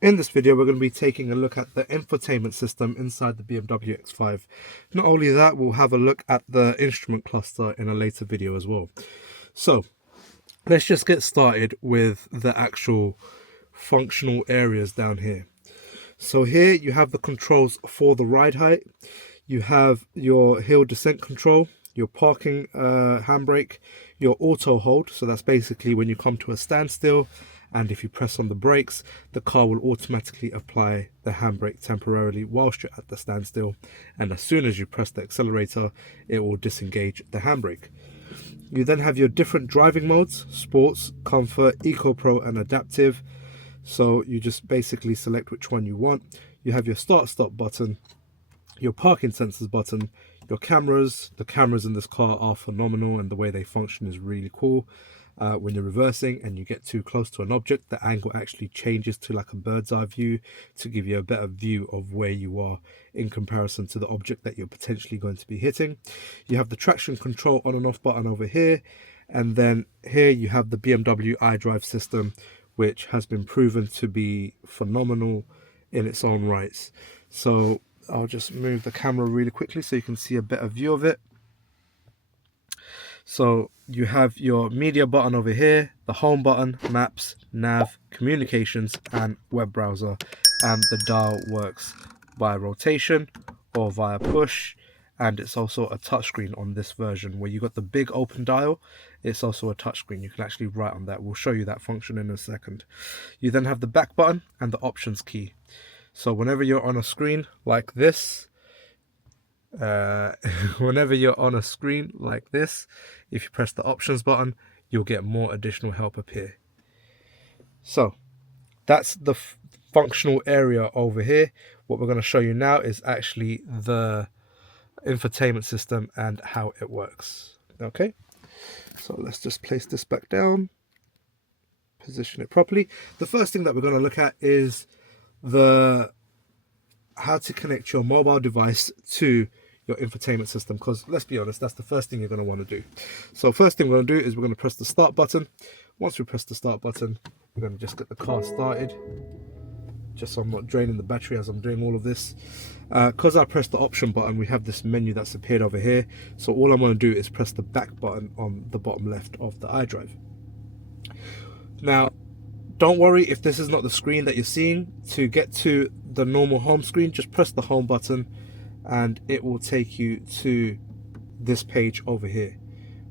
In this video, we're going to be taking a look at the infotainment system inside the BMW X5. Not only that, we'll have a look at the instrument cluster in a later video as well. So let's just get started with the actual functional areas down here. So here you have the controls for the ride height. You have your hill descent control, your parking handbrake, your auto hold. So that's basically when you come to a standstill, and if you press on the brakes, the car will automatically apply the handbrake temporarily whilst you're at the standstill. And as soon as you press the accelerator, it will disengage the handbrake. You then have your different driving modes: sports, comfort, eco pro, and adaptive. So you just basically select which one you want. You have your start stop button, your parking sensors button, your cameras. The cameras in this car are phenomenal, and the way they function is really cool. When you're reversing and you get too close to an object, the angle actually changes to like a bird's eye view to give you a better view of where you are in comparison to the object that you're potentially going to be hitting. You have the traction control on and off button over here, and then here you have the BMW iDrive system, which has been proven to be phenomenal in its own rights. So I'll just move the camera really quickly so you can see a better view of it. So you have your media button over here, the home button, maps, nav, communications, and web browser. And the dial works via rotation or via push. And it's also a touchscreen on this version. Where you got the big open dial, it's also a touchscreen. You can actually write on that. We'll show you that function in a second. You then have the back button and the options key. So whenever you're on a screen like this, whenever you're on a screen like this, if you press the options button, you'll get more additional help appear. So that's the functional area over here. What we're going to show you now is actually the infotainment system and how it works. Okay, so let's just place this back down, position it properly. The first thing that we're going to look at is how to connect your mobile device to your infotainment system, because let's be honest, that's the first thing you're going to want to do. So first thing we're going to do is we're going to press the start button. Once we press the start button, we're going to just get the car started, just so I'm not draining the battery as I'm doing all of this. Because I pressed the option button, we have this menu that's appeared over here. So all I'm going to do is press the back button on the bottom left of the iDrive. Now, don't worry if this is not the screen that you're seeing. To get to the normal home screen, just press the home button and it will take you to this page over here,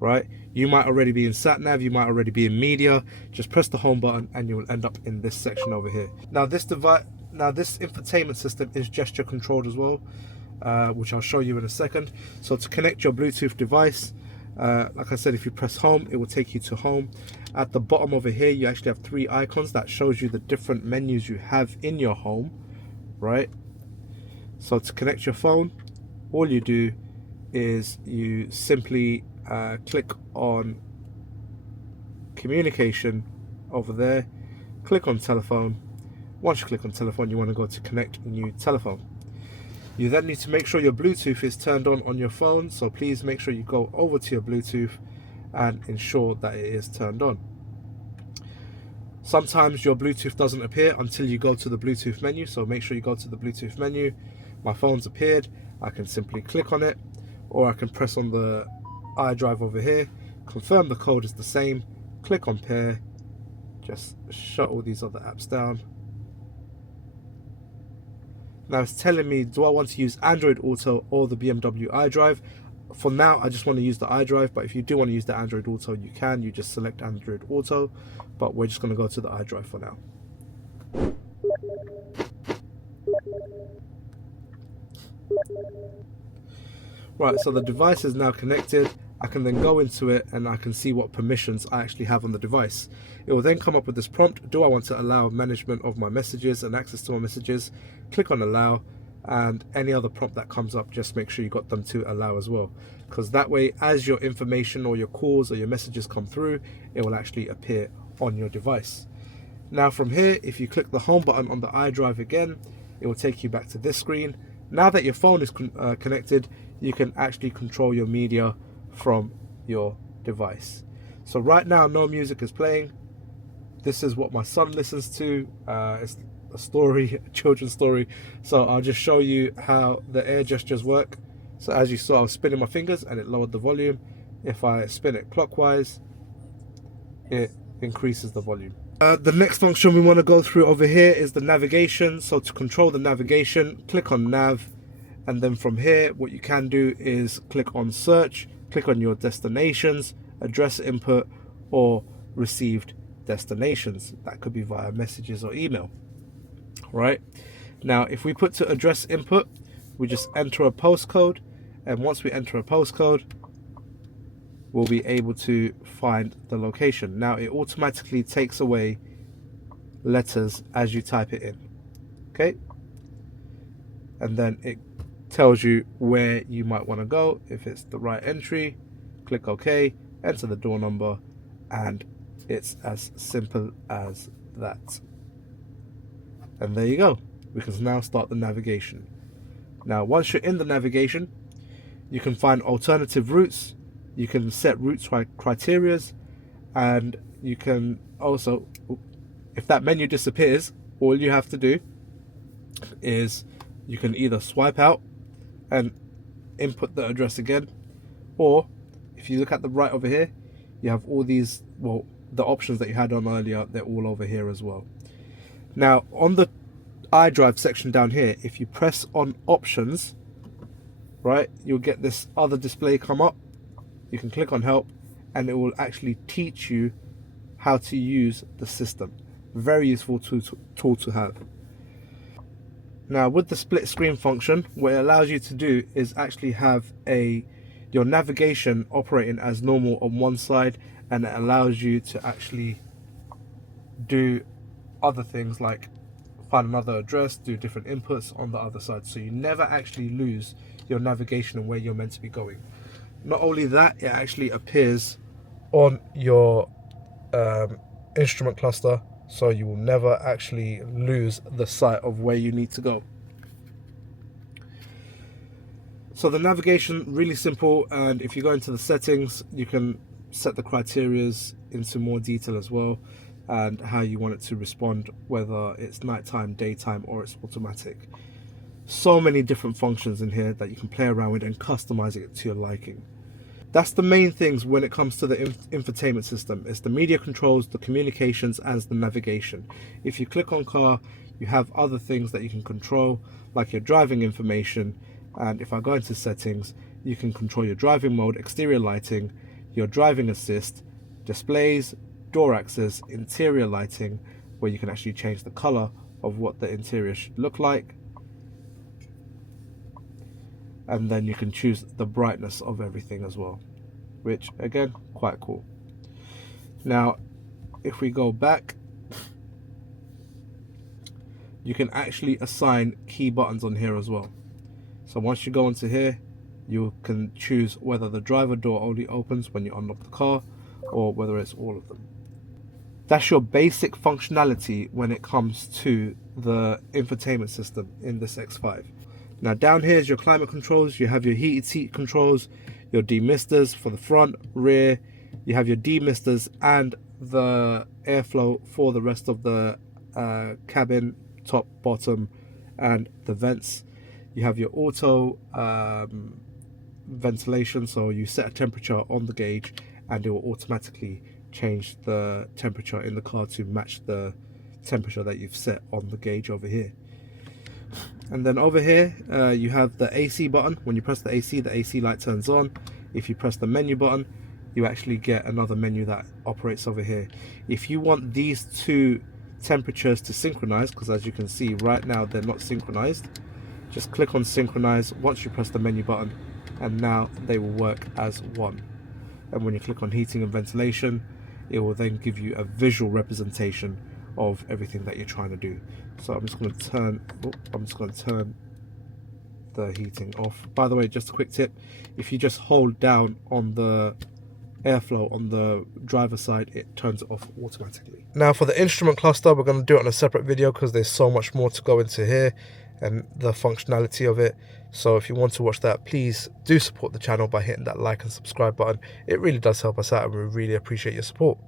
right? You might already be in satnav, you might already be in media. Just press the home button and you'll end up in this section over here. Now this infotainment system is gesture controlled as well, which I'll show you in a second. So to connect your Bluetooth device, like I said, if you press home, it will take you to home. At the bottom over here, you actually have 3 icons that shows you the different menus you have in your home, right? So to connect your phone, all you do is you simply click on communication over there, click on telephone. Once you click on telephone, you want to go to connect new telephone. You then need to make sure your Bluetooth is turned on your phone, so please make sure you go over to your Bluetooth and ensure that it is turned on. Sometimes your Bluetooth doesn't appear until you go to the Bluetooth menu, so make sure you go to the Bluetooth menu. My phone's appeared, I can simply click on it, or I can press on the iDrive over here, confirm the code is the same, click on pair, just shut all these other apps down. Now it's telling me, do I want to use Android Auto or the BMW iDrive? For now, I just want to use the iDrive, but if you do want to use the Android Auto, you can. You just select Android Auto, but we're just going to go to the iDrive for now. Right, so the device is now connected. I can then go into it and I can see what permissions I actually have on the device. It will then come up with this prompt: do I want to allow management of my messages and access to my messages? Click on allow, and any other prompt that comes up, just make sure you got them to allow as well, because that way, as your information or your calls or your messages come through, it will actually appear on your device. Now from here, if you click the home button on the iDrive again, it will take you back to this screen. Now that your phone is connected, you can actually control your media from your device. So right now, no music is playing. This is what my son listens to. It's a story, a children's story. So I'll just show you how the air gestures work. So as you saw, I was spinning my fingers and it lowered the volume. If I spin it clockwise, it increases the volume. The next function we want to go through over here is the navigation. So to control the navigation, click on nav, and then from here what you can do is click on search, click on your destinations, address input, or received destinations. That could be via messages or email. Right now, if we put to address input, we just enter a postcode, and once we enter a postcode, we'll be able to find the location. Now it automatically takes away letters as you type it in, okay? And then it tells you where you might want to go. If it's the right entry, click OK, enter the door number, and it's as simple as that. And there you go. We can now start the navigation. Now once you're in the navigation, you can find alternative routes, you can set route criteria, and you can also, if that menu disappears, all you have to do is you can either swipe out and input the address again, or if you look at the right over here, you have all these, well, the options that you had on earlier, they're all over here as well. Now on the iDrive section down here, if you press on options, right, you'll get this other display come up. You can click on help and it will actually teach you how to use the system. Very useful tool to have. Now with the split screen function, what it allows you to do is actually have your navigation operating as normal on one side, and it allows you to actually do other things like find another address, do different inputs on the other side, so you never actually lose your navigation and where you're meant to be going. Not only that, it actually appears on your instrument cluster, so you will never actually lose the sight of where you need to go. So the navigation, really simple, and if you go into the settings, you can set the criterias into more detail as well, and how you want it to respond, whether it's nighttime, daytime, or it's automatic. So many different functions in here that you can play around with and customize it to your liking. That's the main things when it comes to the infotainment system. It's the media controls, the communications, and the navigation. If you click on car, you have other things that you can control, like your driving information. And if I go into settings, you can control your driving mode, exterior lighting, your driving assist, displays, door access, interior lighting, where you can actually change the color of what the interior should look like. And then you can choose the brightness of everything as well, which again, quite cool. Now if we go back, you can actually assign key buttons on here as well. So once you go into here, you can choose whether the driver door only opens when you unlock the car, or whether it's all of them. That's your basic functionality when it comes to the infotainment system in this X5. Now down here is your climate controls. You have your heated seat controls, your demisters for the front, rear. You have your demisters and the airflow for the rest of the cabin, top, bottom, and the vents. You have your auto ventilation, so you set a temperature on the gauge and it will automatically change the temperature in the car to match the temperature that you've set on the gauge over here. And then over here you have the AC button. When you press the AC light turns on. If you press the menu button, you actually get another menu that operates over here. If you want these two temperatures to synchronize, because as you can see right now they're not synchronized, just click on synchronize once you press the menu button, and now they will work as one. And when you click on heating and ventilation, it will then give you a visual representation of everything that you're trying to do. So I'm just going to turn the heating off. By the way, just a quick tip, if you just hold down on the airflow on the driver's side, it turns it off automatically. Now for the instrument cluster, we're going to do it on a separate video because there's so much more to go into here and the functionality of it. So if you want to watch that, please do support the channel by hitting that like and subscribe button. It really does help us out and we really appreciate your support.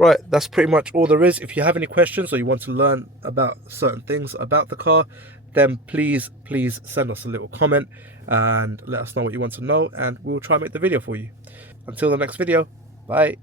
Right, that's pretty much all there is. If you have any questions or you want to learn about certain things about the car, then please send us a little comment and let us know what you want to know, and we'll try and make the video for you. Until the next video, bye.